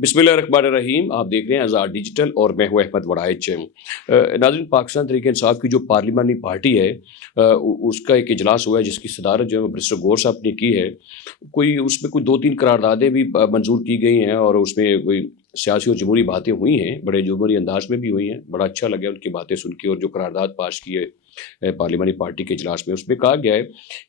बिस्मिल्लाहिर्रहमानिर्रहीम। आप देख रहे हैं आज़ाद डिजिटल और मैं हूं अहमद वड़ाइच। नाज़रीन, पाकिस्तान तहरीक इंसाफ की जो पार्लिमानी पार्टी है, उसका एक इजलास हुआ है जिसकी सदारत जो है वो बैरिस्टर गौर साहब ने की है। कोई उसमें कोई 2-3 करारदादें भी मंजूर की गई हैं और उसमें कोई सियासी और जमहूरी बातें हुई हैं, बड़े जमहूरी अंदाज में भी हुई हैं। बड़ा अच्छा लगा उनकी बातें सुन के। और जो करारदाद पास की है पार्लिमानी पार्टी के इजलास में, उसमें कहा गया है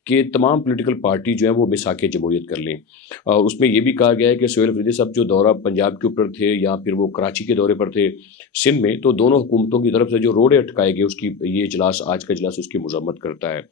कि तमाम पॉलिटिकल पार्टी जो है वो मिसाक जमहूरियत कर लें। उसमें ये भी कहा गया है कि सुहेल अफरीदी साहब जो दौरा पंजाब के ऊपर थे या फिर वो कराची के दौरे पर थे सिंध में, तो दोनों हुकूमतों की तरफ से जो रोड़े अटकाए गए उसकी ये इजलास, आज का इजलास उसकी मजम्मत करता है।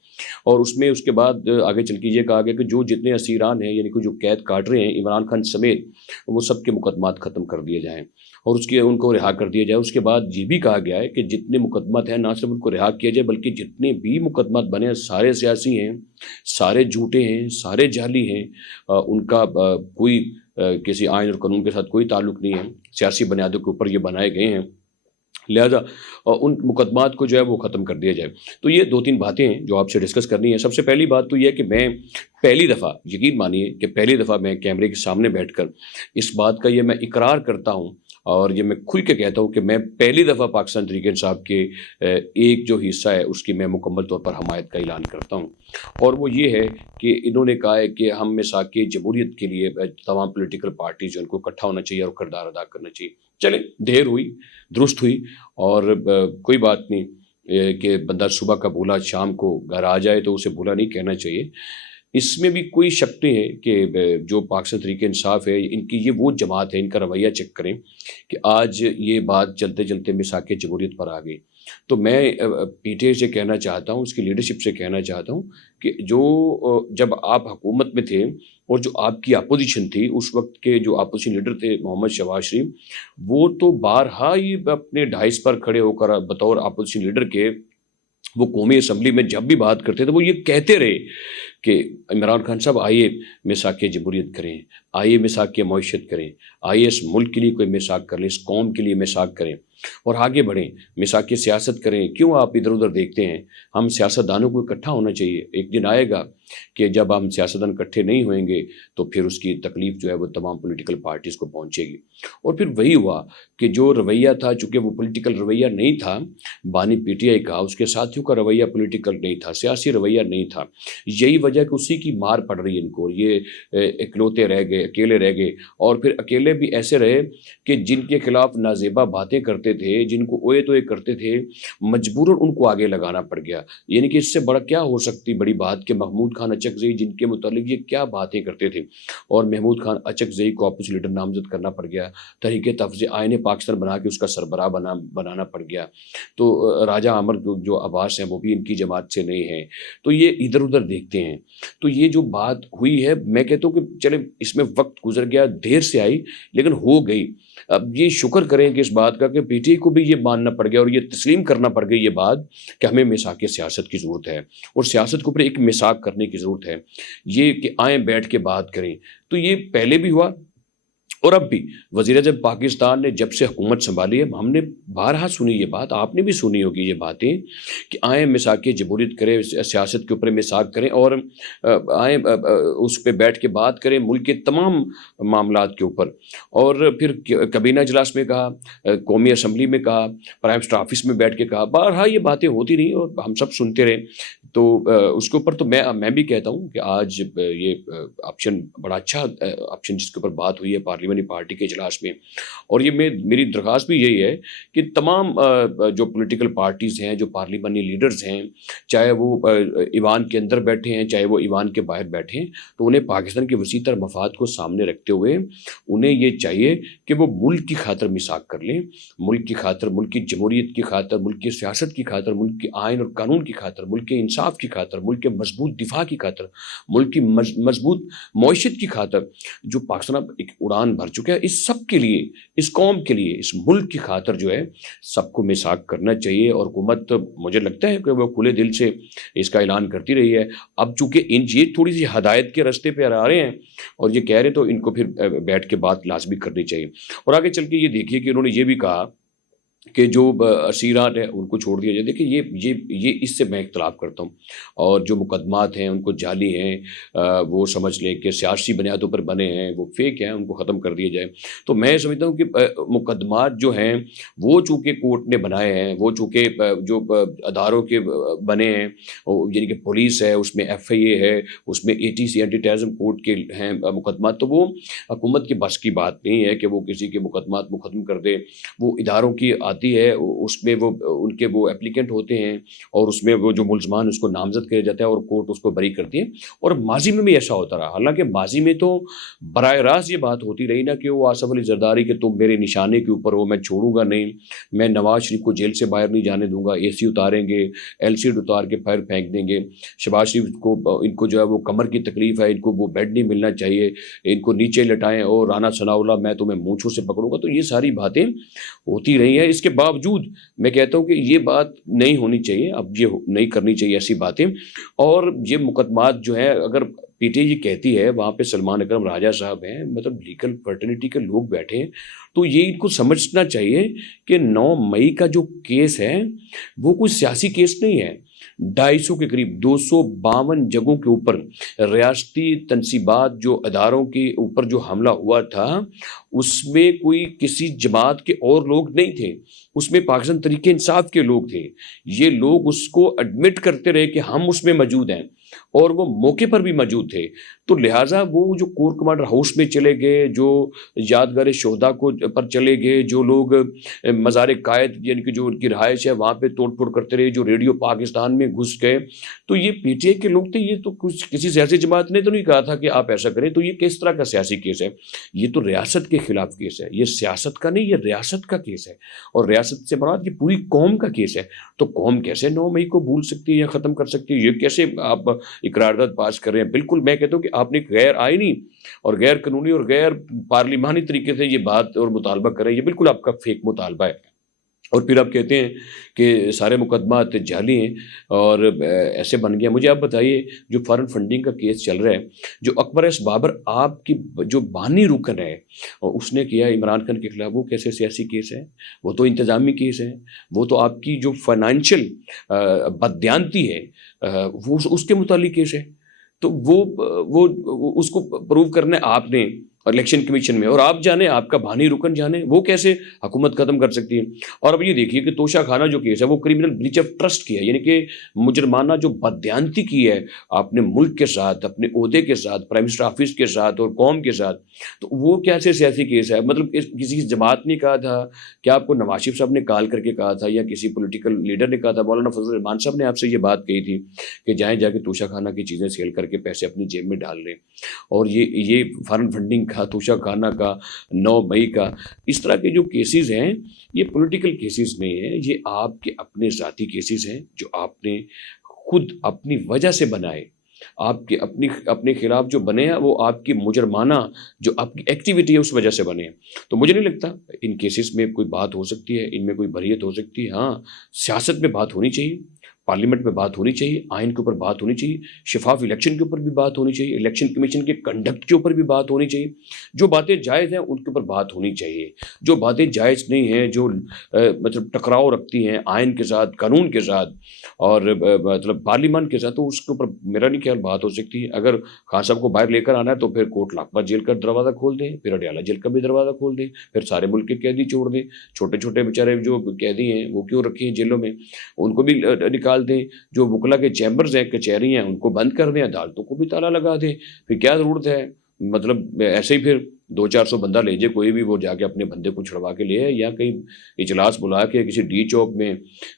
और उसमें उसके बाद आगे चल के ये कहा गया कि जो जितने असीरान हैं, यानी कि जो कैद काट रहे हैं इमरान खान समेत, वो सब के मुकदमात ख़त्म कर दिए जाएँ और उसके उनको रिहा कर दिया जाए। उसके बाद ये भी कहा गया है कि जितने मुकदमात हैं ना सिर्फ उनको रिहा किया जाए, बल्कि जितने भी मुकदमात बने हैं सारे सियासी हैं, सारे झूठे हैं, सारे जाली हैं। उनका कोई किसी आइन और कानून के साथ कोई ताल्लुक़ नहीं है, सियासी बुनियादों के ऊपर ये बनाए गए हैं। लिहाजा उन मुकदमात को जो है वो ख़त्म कर दिया जाए। तो ये 2-3 बातें हैं जो आपसे डिस्कस करनी है। सबसे पहली बात तो ये है कि मैं पहली दफ़ा, यकीन मानिए कि पहली दफ़ा मैं कैमरे के सामने बैठकर इस बात का ये मैं इकरार करता हूँ और ये मैं खुल के कहता हूँ कि मैं पहली दफ़ा पाकिस्तान तहरीक इंसाफ के एक जो हिस्सा है उसकी मैं मुकम्मल तौर पर हमायत का ऐलान करता हूँ। और वो ये है कि इन्होंने कहा है कि हम मिसाक जमहूरियत के लिए तमाम पॉलिटिकल पार्टीज जो उनको इकट्ठा होना चाहिए और किरदार अदा करना चाहिए। चलें, देर हुई दुरुस्त हुई और कोई बात नहीं कि बंदा सुबह का भूला शाम को घर आ जाए तो उसे भूला नहीं कहना चाहिए। इसमें भी कोई शक नहीं है कि जो पाकिस्तान तहरीक इंसाफ है, इनकी ये वो जमात है, इनका रवैया चेक करें कि आज ये बात चलते चलते मिसाक जमहूरियत पर आ गई। तो मैं पीटीआई से कहना चाहता हूँ, उसकी लीडरशिप से कहना चाहता हूँ कि जो जब आप हुकूमत में थे और जो आपकी अपोजिशन थी, उस वक्त के जो अपोजिशन लीडर थे मोहम्मद शहबाज शरीफ, वो तो बारहा ही अपने ढाइस पर खड़े होकर बतौर अपोजिशन लीडर के वो कौमी असम्बली में जब भी बात करते थे वो ये कहते रहे कि इमरान खान साहब आइए मिसाक जमहूरियत करें, आइए मिसाक मईशत करें, आइए इस मुल्क के लिए कोई मिसाक कर लें, इस कौम के लिए मिसाक करें और आगे बढ़ें, मिसाक सियासत करें। क्यों आप इधर उधर देखते हैं? हम सियासतदानों को इकट्ठा होना चाहिए। एक दिन आएगा कि जब हम सियासतदान इकट्ठे नहीं होंगे तो फिर उसकी तकलीफ जो है वो तमाम पॉलिटिकल पार्टीज़ को पहुंचेगी। और फिर वही हुआ कि जो रवैया था, चूँकि वो पॉलिटिकल रवैया नहीं था, बानी पीटीआई का, उसके साथियों का रवैया पॉलिटिकल नहीं था, सियासी रवैया नहीं था। यही वजह कि उसी की मार पड़ रही है इनको। ये इकलौते रह गए, अकेले रह गए और फिर अकेले भी ऐसे रहे कि जिनके खिलाफ नाजेबा बातें करते थे, जिनको ओए तोए करते थे, मजबूरन उनको आगे लगाना पड़ गया। यानी कि इससे बड़ा क्या हो सकती बड़ी बात कि महमूद खान अचकज़ई, जिनके मुतालिक ये क्या बातें करते थे, और महमूद खान अचकज़ई को अपोजिशन लीडर नामजद करना पड़ गया, तहरीक तहफ़्फ़ुज़ आईन पाकिस्तान बना के उसका सरबराह बनाना पड़ गया। तो राजा आमर जो अब्बास हैं वो भी इनकी जमात से नहीं हैं। तो ये इधर उधर देखते हैं। तो ये जो बात हुई है, मैं कहता हूँ कि चले इसमें वक्त गुजर गया, देर से आई लेकिन हो गई। अब ये शुक्र करें कि इस बात का कि पीटीआई को भी ये मानना पड़ गया और ये तस्लीम करना पड़ गई ये बात कि हमें मिसाक सियासत की ज़रूरत है और सियासत के ऊपर एक मिसाक करने की ज़रूरत है। ये कि आएँ बैठ के बात करें। तो ये पहले भी हुआ और अब भी वज़ीर-ए-आज़म पाकिस्तान ने जब से हुकूमत संभाली है, हमने बारहा सुनी ये बात, आपने भी सुनी होगी ये बातें कि आएँ मिसाक जमहूरियत करें, सियासत के ऊपर मिसाक करें और आएँ उस पे बैठ के बात करें मुल्क के तमाम मामलात के ऊपर। और फिर कबीना इजलास में कहा, कौमी असम्बली में कहा, प्राइम मिनिस्टर ऑफिस में बैठ के कहा, बारहा ये बातें होती रहीं और हम सब सुनते रहे। तो उसके ऊपर तो मैं भी कहता हूँ कि आज ये ऑप्शन बड़ा अच्छा ऑप्शन जिसके ऊपर बात हुई है पार्लियामेंट्री पार्टी के इजलास में। और ये मेरी दरख्वास्त भी यही है कि तमाम जो पॉलिटिकल पार्टीज़ हैं, जो पार्लियामेंट्री लीडर्स हैं, चाहे वो ईवान के अंदर बैठे हैं, चाहे वो ईवान के बाहर बैठे हैं, तो उन्हें पाकिस्तान के वसीतर मफाद को सामने रखते हुए उन्हें ये चाहिए कि वो मुल्क की खातर मिसाक कर लें, मुल्क की खातर, मुल्क की जमहूरियत की खातर, मुल्क की सियासत की खातर, मुल्क के आइन और कानून की खातर, मुल्क के इंसाफ की खातर, मुल्क के मजबूत दिफा की खातर, मुल्क की मजबूत मईशत की खातर जो पाकिस्तान अब एक उड़ान भर चुका है, इस सब के लिए, इस कौम के लिए, इस मुल्क की खातर जो है सबको मिसाक करना चाहिए। और हुकूमत, मुझे लगता है कि वो खुले दिल से इसका ऐलान करती रही है। अब चूँकि ये थोड़ी सी हदायत के रास्ते पर आ रहे हैं और ये कह रहे, तो इनको फिर बैठ के बात लाजमी करनी चाहिए। और आगे चल के ये देखिए कि उन्होंने ये भी कहा کہ جو اسیران ہیں ان کو چھوڑ دیا جائے. دیکھیے یہ اس سے میں اختلاف کرتا ہوں. اور جو مقدمات ہیں ان کو جعلی ہیں، وہ سمجھ لیں کہ سیاسی بنیادوں پر بنے ہیں، وہ فیک ہیں، ان کو ختم کر دیا جائے. تو میں سمجھتا ہوں کہ مقدمات جو ہیں وہ چونکہ کورٹ نے بنائے ہیں، وہ چونکہ جو اداروں کے بنے ہیں، یعنی کہ پولیس ہے، اس میں ایف آئی اے ہے، اس میں A T C anti terrorism court کے ہیں مقدمات، تو وہ حکومت کے بس کی بات نہیں ہے کہ وہ کسی کے مقدمات کو ختم کر دے. وہ اداروں کی آتی ہے، اس میں وہ ان کے وہ اپلیکنٹ ہوتے ہیں، اور اس میں وہ جو ملزمان اس کو نامزد کیا جاتا ہے اور کورٹ اس کو بری کرتی ہے. اور ماضی میں بھی ایسا ہوتا رہا. حالانکہ ماضی میں تو براہ راست یہ بات ہوتی رہی نا کہ وہ آصف علی زرداری کہ تم میرے نشانے کے اوپر ہو، میں چھوڑوں گا نہیں، میں نواز شریف کو جیل سے باہر نہیں جانے دوں گا، اے سی اتاریں گے، ایل سی ڈی اتار کے پیر پھینک دیں گے. شہباز شریف کو ان کو جو ہے وہ کمر کی تکلیف ہے، ان کو وہ بیڈ نہیں ملنا چاہیے، ان کو نیچے لٹائیں، اور رانا ثناء اللہ میں تمہیں مونچھوں سے پکڑوں گا. تو یہ ساری باتیں ہوتی رہی ہیں. اس کے باوجود میں کہتا ہوں کہ یہ بات نہیں ہونی چاہیے، اب یہ نہیں کرنی چاہیے ایسی باتیں. اور یہ مقدمات جو ہیں، اگر پی ٹی آئی یہ کہتی ہے، وہاں پہ سلمان اکرم راجہ صاحب ہیں، مطلب لیگل فرٹرنیٹی کے لوگ بیٹھے ہیں، تو یہ ان کو سمجھنا چاہیے کہ 9 مئی کا جو کیس ہے وہ کوئی سیاسی کیس نہیں ہے. 250 کے قریب 252 جگہوں کے اوپر ریاستی تنصیبات جو اداروں کے اوپر جو حملہ ہوا تھا، اس میں کوئی کسی جماعت کے اور لوگ نہیں تھے، اس میں پاکستان تحریک انصاف کے لوگ تھے. یہ لوگ اس کو ایڈمٹ کرتے رہے کہ ہم اس میں موجود ہیں، اور وہ موقع پر بھی موجود تھے. تو لہٰذا وہ جو کور کمانڈر ہاؤس میں چلے گئے، جو یادگار شہداء کو پر چلے گئے، جو لوگ مزار قائد یعنی کہ جو ان کی رہائش ہے وہاں پہ توڑ پھوڑ کرتے رہے، جو ریڈیو پاکستان میں گھس گئے، تو یہ پی ٹی آئی کے لوگ تھے. یہ تو کچھ کسی سیاسی جماعت نے تو نہیں کہا تھا کہ آپ ایسا کریں. تو یہ کس طرح کا سیاسی کیس ہے؟ یہ تو ریاست کے خلاف کیس ہے. یہ سیاست کا نہیں، یہ ریاست کا کیس ہے. اور ریاست سے مراد یہ پوری قوم کا کیس ہے. تو قوم کیسے 9 مئی کو بھول سکتی ہے یا ختم کر سکتی ہے؟ یہ کیسے آپ اقرارداد پاس کر رہے ہیں؟ بالکل میں کہتا ہوں کہ آپ نے غیر آئینی اور غیر قانونی اور غیر پارلیمانی طریقے سے یہ بات اور مطالبہ کریں، یہ بالکل آپ کا فیک مطالبہ ہے. اور پھر آپ کہتے ہیں کہ سارے مقدمات جعلی ہیں اور ایسے بن گیا. مجھے آپ بتائیے، جو فارن فنڈنگ کا کیس چل رہا ہے، جو اکبر ایس بابر آپ کی جو بانی رکن ہے اور اس نے کیا عمران خان کے خلاف، وہ کیسے سیاسی کیس ہے؟ وہ تو انتظامی کیس ہے. وہ تو آپ کی جو فائنینشیل بددیانتی ہے وہ اس کے متعلق کیس ہے. تو وہ اس کو پروو کرنا ہے آپ نے اور الیکشن کمیشن میں، اور آپ جانے، آپ کا بانی رکن جانے وہ کیسے حکومت ختم کر سکتی ہے. اور اب یہ دیکھیے کہ توشہ خانہ جو کیس ہے وہ کریمنل بریچ آف ٹرسٹ کی ہے، یعنی کہ مجرمانہ جو بددیانتی کی ہے آپ نے ملک کے ساتھ، اپنے عہدے کے ساتھ، پرائم منسٹر آفس کے ساتھ اور قوم کے ساتھ. تو وہ کیسے سیاسی کیس ہے؟ مطلب کسی جماعت نے کہا تھا کہ آپ کو نواز شریف صاحب نے کال کر کے کہا تھا، یا کسی پولیٹیکل لیڈر نے کہا تھا، مولانا فضل الرحمان صاحب نے آپ سے یہ بات کہی تھی کہ جائیں جا کے توشہ خانہ کی چیزیں سیل کر کے پیسے اپنی جیب میں ڈال لیں. اور یہ فارن فنڈنگ کا، توشہ خانہ کا، 9 مئی کا، اس طرح کے جو کیسز ہیں یہ پولیٹیکل کیسز نہیں ہیں، یہ آپ کے اپنے ذاتی کیسز ہیں جو آپ نے خود اپنی وجہ سے بنائے. آپ کے اپنے خلاف جو بنے ہیں وہ آپ کی مجرمانہ جو آپ کی ایکٹیویٹی ہے اس وجہ سے بنے ہیں. تو مجھے نہیں لگتا ان کیسز میں کوئی بات ہو سکتی ہے، ان میں کوئی بریت ہو سکتی ہے. ہاں، سیاست میں بات ہونی چاہیے، پارلیمنٹ میں بات ہونی چاہیے، آئین کے اوپر بات ہونی چاہیے، شفاف الیکشن کے اوپر بھی بات ہونی چاہیے، الیکشن کمیشن کے کنڈکٹ کے اوپر بھی بات ہونی چاہیے. جو باتیں جائز ہیں ان کے اوپر بات ہونی چاہیے. جو باتیں جائز نہیں ہیں، جو مطلب ٹکراؤ رکھتی ہیں آئین کے ساتھ، قانون کے ساتھ اور مطلب پارلیمان کے ساتھ، تو اس کے اوپر میرا نہیں خیال بات ہو سکتی ہے. اگر خان صاحب کو باہر لے کر آنا ہے تو پھر کوٹ لاکپت جیل کا دروازہ کھول دیں، پھر اڈیالہ جیل کا بھی دروازہ کھول دیں، پھر سارے ملک کے قیدی چھوڑ دیں. چھوٹے چھوٹے بیچارے جو قیدی ہیں وہ کیوں رکھے ہیں جیلوں میں، ان کو بھی نکال دیں. جو وکلا کے چیمبرز ہیں، کچہری ہیں، ان کو بند کر دیں، عدالتوں کو بھی تالا لگا دیں. پھر کیا ضرورت ہے؟ مطلب ایسے ہی پھر 200-400 بندہ لے جائے کوئی بھی، وہ جا کے اپنے بندے کو چھڑوا کے لے آئے، یا کہیں اجلاس بلا کے کسی ڈی چوک میں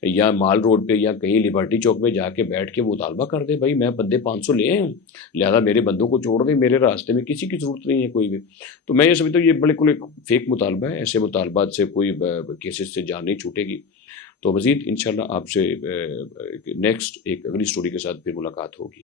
یا مال روڈ پہ یا کہیں لبرٹی چوک میں جا کے بیٹھ کے وہ مطالبہ کر دے، بھائی میں بندے 500 لے آئے ہوں، لہذا میرے بندوں کو چھوڑ دیں، میرے راستے میں کسی کی ضرورت نہیں ہے کوئی بھی. تو میں یہ سمجھتا ہوں یہ بالکل ایک فیک مطالبہ ہے. ایسے مطالبات سے کوئی کیسز سے جان نہیں چھوٹے گی. تو مزید انشاءاللہ آپ سے نیکسٹ ایک اگلی سٹوری کے ساتھ پھر ملاقات ہوگی.